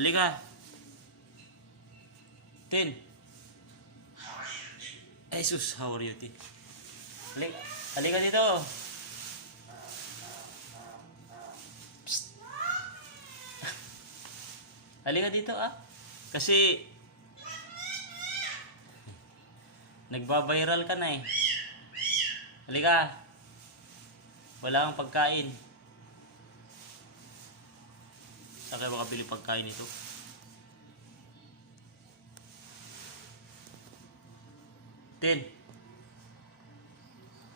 Halika. Tin. Ay sus, how are you, Tin? Halika. Halika dito. Psst. Halika dito Kasi nagbabiral ka na eh. Halika. Wala kang pagkain. Saan kayo makabili pagkain ito? Tin.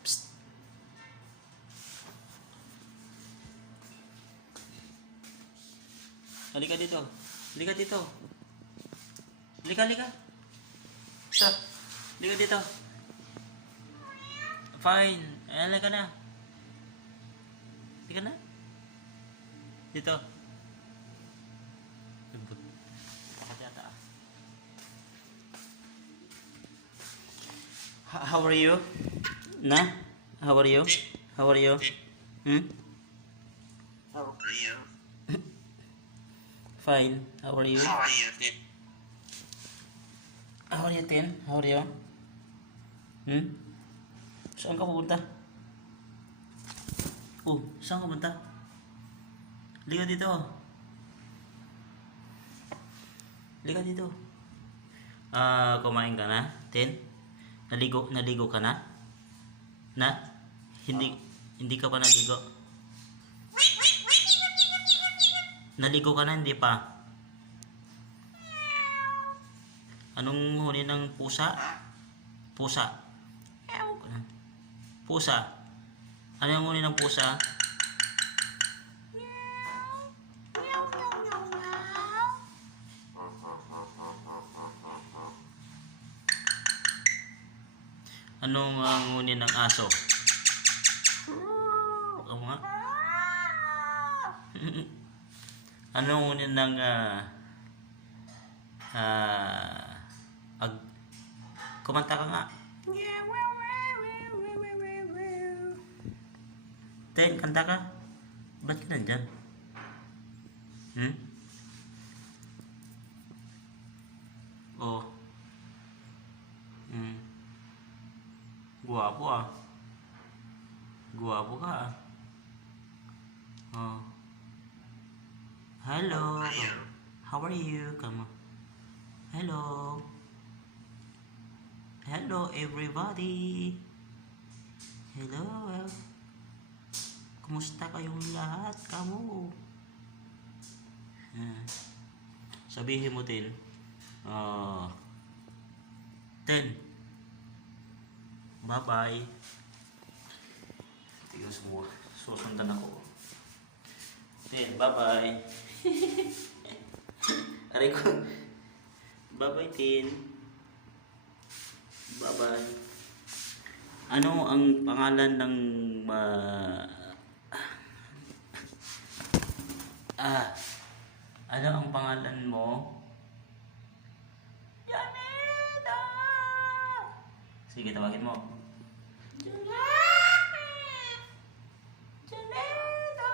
Psst. Halika dito. Halika dito. Halika, halika. Stop. Halika dito. Fine. Halika na. Halika na. Dito. Bakit yata How are you? Na? How are you? How are you? How are you? Fine. How are you? How are you, Tin? How are you, Tin? How are you? Saan ka pupunta? Saan ka pupunta? Liga dito. Liga dito. Kumain ka na, Tin? Naligo ka na? Hindi ka pa naligo? Naligo ka na, hindi pa? Anong huni ng pusa? Pusa. Pusa. Ano yung huni ng pusa? Anong huni ng aso? Oo nga. Anong huni ng kumanta ka nga. Ten, kanta ka. Ba't ka nandyan? Oh. Guwapo Guwapo ka Oh. Hello. How are you? Come on. Hello. Hello everybody. Hello. Kumusta kayong lahat? Kamo. Sabihin mo, Tin. Tin. Bye-bye. Tigos mo. Susundan ako. Tin, bye-bye. Aray ko. Bye-bye, Tin. Bye-bye. Ano ang pangalan ng ano ang pangalan mo? Janeda! Sige, tawagin mo. Janeda! Janeda!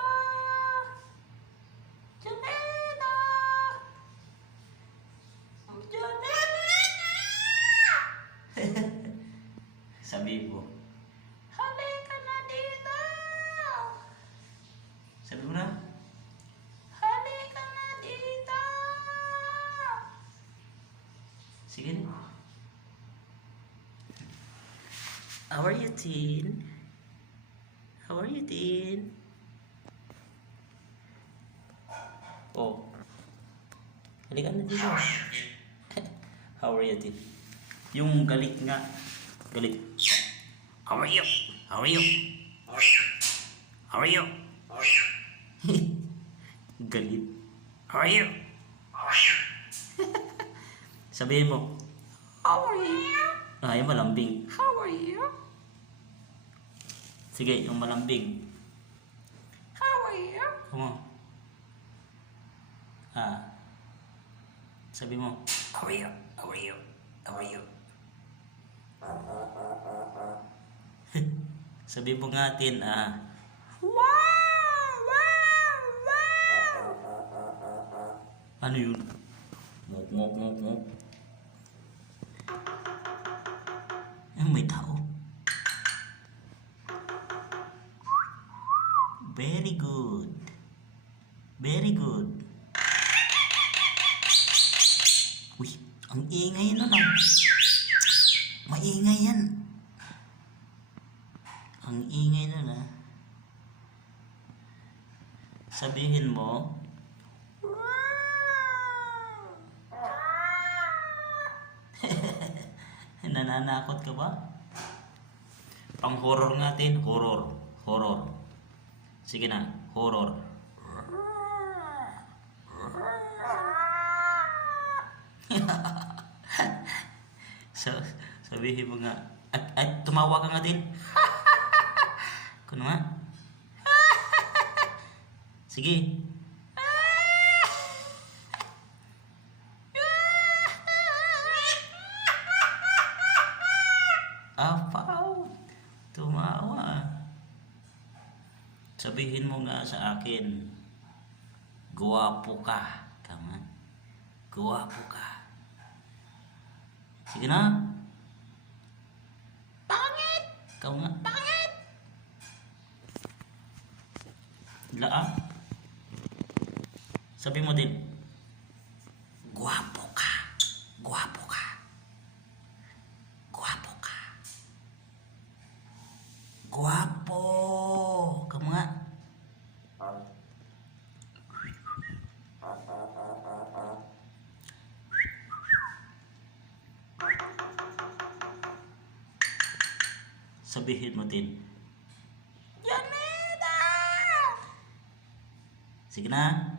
Sabi mo. Halika na dito! Sabi mo na. Halika na dito! Sige na. How are you, Tin? How are you, Tin? Oh. Halika na dito. How are you, Tin? Yung galit nga. Galit. How are you? How are you? How are you? How are you? How are you? Galit. How are you? How are you? Sabihin mo. How are you? Yung malambing. How are you? Sige, yung malambing. How are you? Come on. Sabi mo. How are you? How are you? How are you? Sabi mo nga, Tin, Wow! Wow! Wow! Ano yun? Ngok, ngok, ngok, ngok. May tao. Very good. Very good. Uy, ang ingay nun ah. Maingay yan. Ang ingay nun ah. Sabihin mo, nananakot ka ba? Pang horror natin, horror. Horror. Sige na, horror. So, sabihin mo nga, at tumawa ka nga din. Kuno nga. Sige. Apaw. Tumawa. Sabihin mo nga sa akin, guwapo ka. Tama? Guwapo ka. Sige na. Pangit! Ikaw nga. Pangit! Laa. Sabi mo din, guwapo ka. Guwapo ka. Guwapo ka. Guwapo. Kamu nga. Sabihin mo din, Janeta! sige na.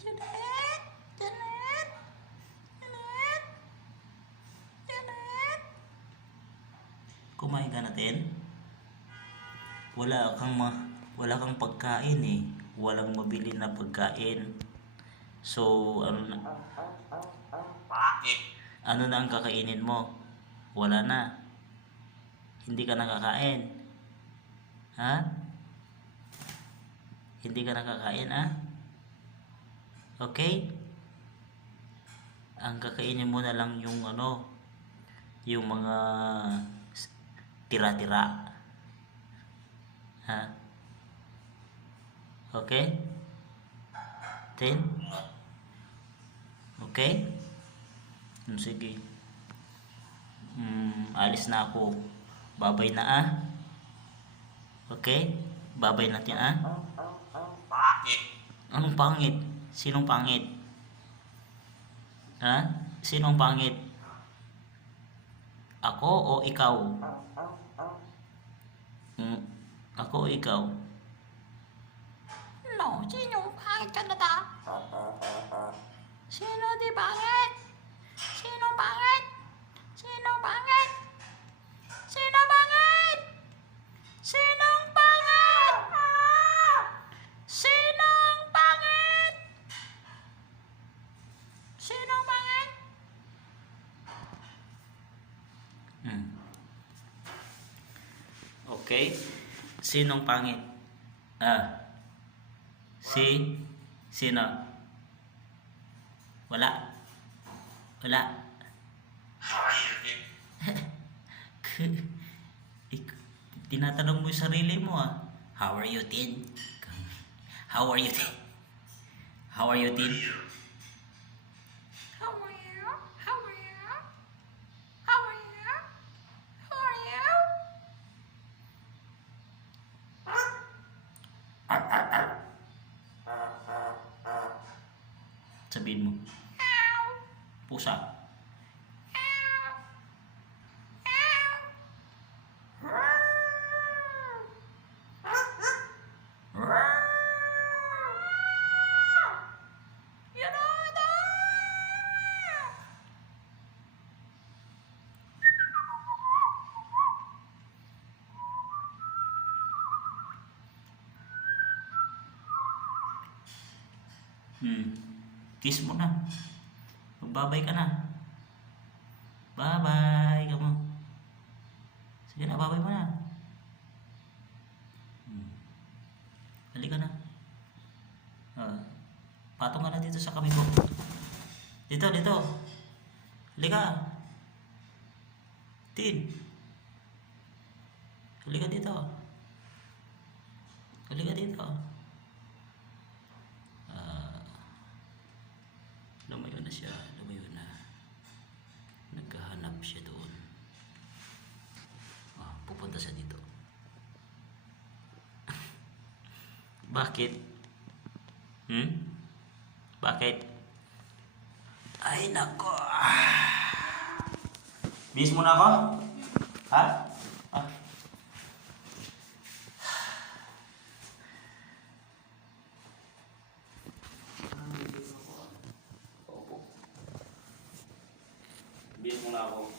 Janet! Janet! Janet! Janet! Kumain ka natin. Wala kang pagkain eh. Walang mabili na pagkain. So, ano na ang kakainin mo? Wala na. Hindi ka nakakain. Ha? Hindi ka nakakain, ha? Okay? Ang kakainin mo na lang yung yung mga tira-tira. Ha? Okay? Then? Okay? Sige. Alis na ako. Babay na ah. Okay? Babay natin ah. Anong pangit? Sinong pangit? Ha? Sinong pangit? Ako o ikaw? Ako o ikaw? No, sino pangit Janeta? Sino di pangit? Sino pangit? Sino pangit? Sino pangit? Sinong pangit? Sinong pangit? Sinong pangit? Okay? Sinong pangit? Sino? Wala. Wala. Tinatanong mo yung sarili mo ah. How are you, Tin? How are you, Tin? How are you, Tin? How are you? How are you? How are you? How are you? Sabihin mo. Pusa. Kiss mo na. Magbabay ka na. Bye-bye ka mo. Sige na, babay mo na. Halika na. Patong ka na dito sa kami ko. Dito, dito. Halika. Tin. Halika dito. Halika dito. Lumayo na siya. Lumayo na. Naghahanap siya doon. Pupunta siya dito. Bakit? Bakit? Ay, nako. Bis mo na ako? Ha? Ah. Bis mo na ako.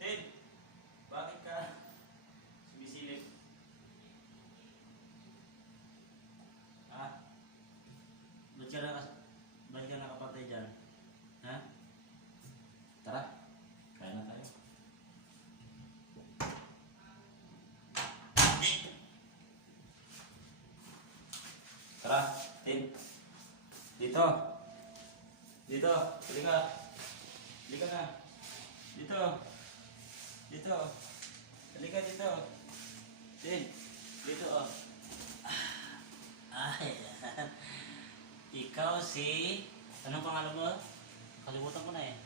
Tin, bakit ka sumisilip? Ha? Ba't ka nakapatay dyan? Ha? Tara, kaya na tayo. Tara, Tin. Dito. Dito, halika. Halika na. Dito. Dito. Halika dito. Tin. Dito oh. Ay. Ikaw si... Anong pangalan mo? Kalimutan ko na eh.